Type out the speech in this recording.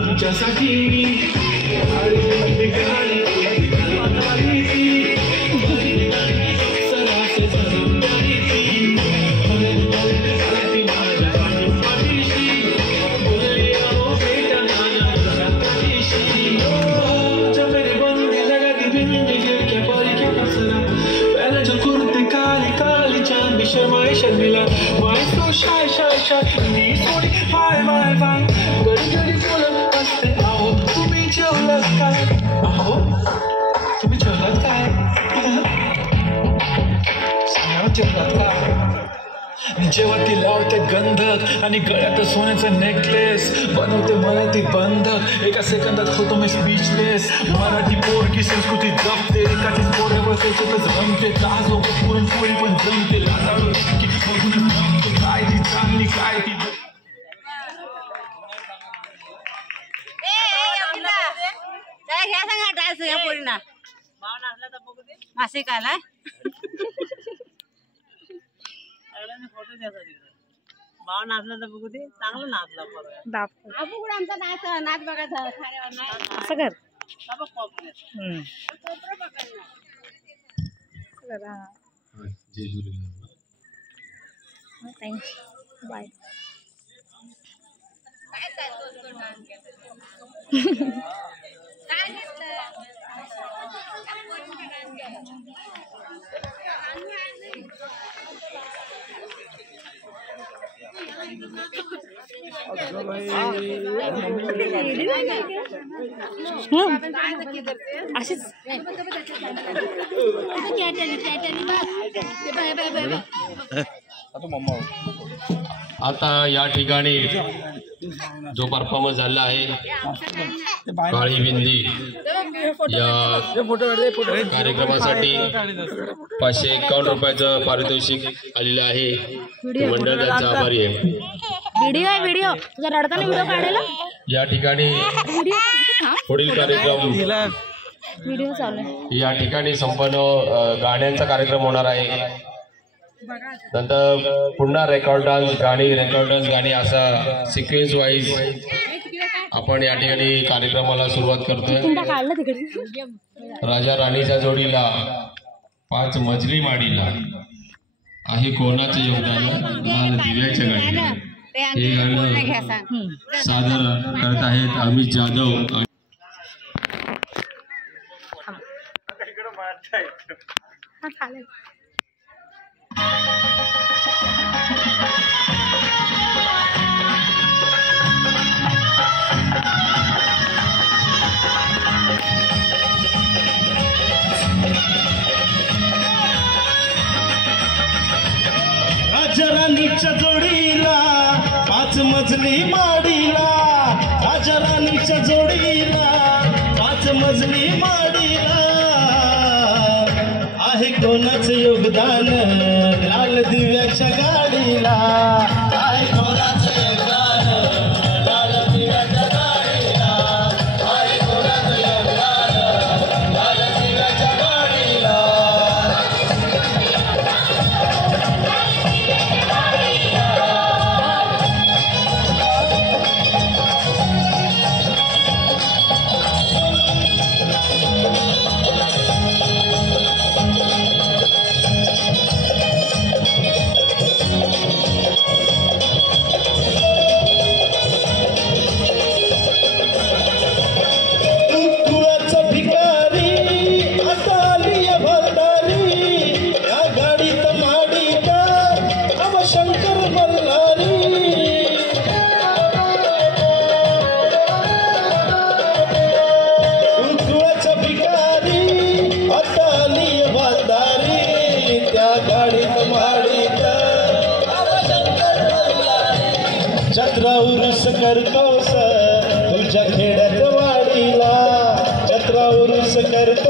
तुमच्यासाठी शर्मिला माय so shy shy shy मी सोडी वाय वाय वाय गडी गडी बोलत असते अहो तुम्ही जेवलात काय अहो तुम्ही जेवलात काय सांगा जेवलात काय जेव्हा ती लावते गंधक आणि गळ्यात सोन्याचं नेकलेस बनवते मला ती बंधक एका सेकंदात होतो मी स्पीचलेस मराठी पोरगी संस्कृती जपते एकाची पोऱ्यावर त्याच्यातच रमते ताजो पुरणपोळी पण जमते लाजाळू की बघून जमतो काय ती चांगली काय ती मासे काला फोटो द्यायचा तिकडे भाव नाचला तर बघू दे चांगलं नाचला आमचा नाच नाच बघायचा असं कर थँक्स बाय अशीच आता या ठिकाणी जो परफॉर्मन्स झाला आहे काळी बिंदी या कार्यक्रमासाठी 551 रुपयाचं पारितोषिक आलेलं आहे मंडळ त्यांचा आभारी आहे व्हिडिओ तुझा रडताना व्हिडिओ काढायला या ठिकाणी पुढील कार्यक्रम व्हिडिओ चालू आहे या ठिकाणी संपन्न गाण्यांचा कार्यक्रम होणार आहे नंतर पुन्हा रेकॉर्ड डान्स गाणी असा सिक्वेन्स वाईज आपण या ठिकाणी कार्यक्रमाला सुरुवात करतोय राजा राणीच्या जोडीला 5 मजली माडीला आहे कोणाचं योगदान लाल दिव्याच्या गाडीला हे गाणं सादर करत आहेत अमित जाधव राजाराणीच्या जोडीला 5 मजली माडीला राजाराणीच्या जोडीला 5 मजली माडीला आहे कोणाचं योगदान लाल दिव्याच्या गाडीला आहे कोणाचं योगदान लाल दिव्याच्या गाडीला आहे कोणाचं योगदान लाल दिव्याच्या गाडीला जत्रा उरुस करतोस तुझ्या खेड्यात वाडीला जत्रा उरुस करतो